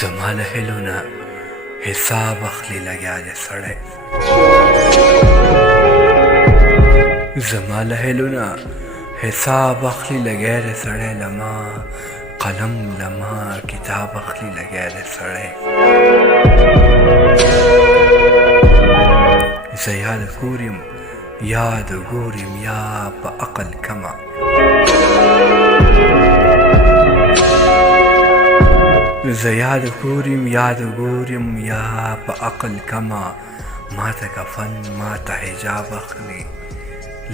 زما له هیلو نه حساب اخلي لګیا دی سړی زما له هیلو نه حساب اخلي لګیا دی سړی له ما قلم له ما کتاب اخلي لګیا دی سړی زه یاد ګورم یاد ګورم یا په عقل کمه زه یاد ګورم یا په عقل کما ما ته کفن ما ته حجاب اخلي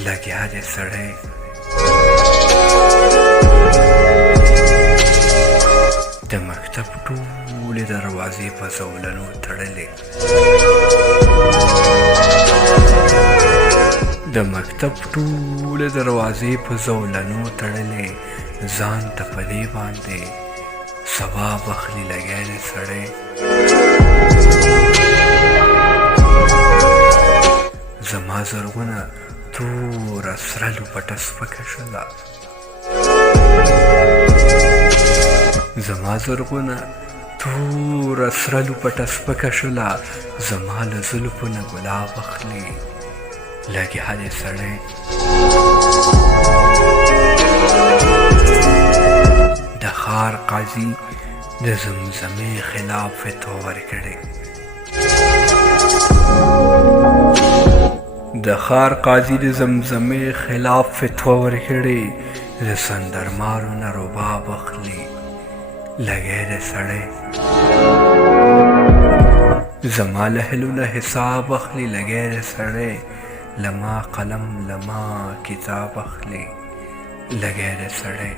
لګیا دی سړی د مکتب ټولې دروازې په زولنو تړلې د مکتب ټولې دروازې په زولنو تړلې ځان ته په دې باندې ثواب اخلي لګیا دی سړی زما زرغونه توره سره لوپټه سپکه شوله زما زرغونه توره سره لوپټه سپکه شوله زما له زلفو نه ګلاب اخلي لګیا دی سړی د ښار قاضي د زمزمې خلاف فتوا ورکړې د ښار قاضي د زمزمې خلاف فتوا ورکړې د سندرمارو نه رباب اخلي لګی دی سړی زما له هیلو نه حساب اخلي لګی دی سړی له ما قلم له ما کتاب اخلي لګی دی سړی